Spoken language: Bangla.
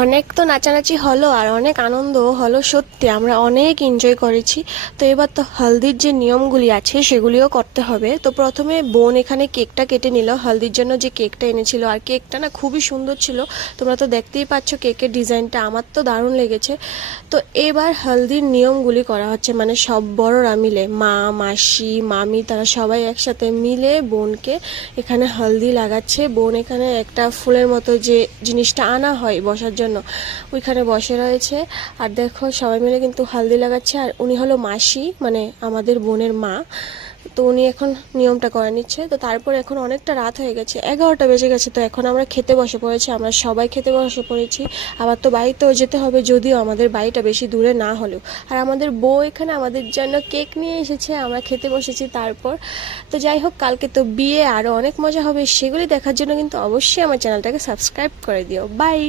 অনেক তো নাচানাচি হলো আর অনেক আনন্দ হলো, সত্যি আমরা অনেক এনজয় করেছি। তো এবার তো হলদির যে নিয়মগুলি আছে সেগুলিও করতে হবে। তো প্রথমে বোন এখানে কেকটা কেটে নিল, হলদির জন্য যে কেকটা এনেছিল, আর কেকটা না খুবই সুন্দর ছিল। তোমরা তো দেখতেই পাচ্ছ কেকের ডিজাইনটা, আমার তো দারুণ লেগেছে। তো এবার হলদির নিয়মগুলি করা হচ্ছে, মানে সব বড়রা মিলে, মা, মাসি, মামি, তারা সবাই একসাথে মিলে বোনকে এখানে হলদি লাগাচ্ছে। বোন এখানে একটা ফুলের মতো যে জিনিসটা আনা হয় বসার জন্য, ওইখানে বসে রয়েছে। আর দেখো সবাই মিলে কিন্তু হলদি লাগাচ্ছে। আর উনি হলো মাসি, মানে আমাদের বোনের মা। তো উনি এখন নিয়মটা করে নিচ্ছে। তো তারপর এখন অনেকটা রাত হয়ে গেছে, 11টা বেজে গেছে। তো এখন আমরা খেতে বসে পড়েছি, আমরা সবাই খেতে বসে পড়েছি। আবার তো বাড়িতেও যেতে হবে, যদিও আমাদের বাড়িটা বেশি দূরে না হলেও। আর আমাদের বউ এখানে আমাদের জন্য কেক নিয়ে এসেছে, আমরা খেতে বসেছি। তারপর তো যাই হোক, কালকে তো বিয়ে, আরও অনেক মজা হবে। সেগুলি দেখার জন্য কিন্তু অবশ্যই আমার চ্যানেলটাকে সাবস্ক্রাইব করে দিও। বাই।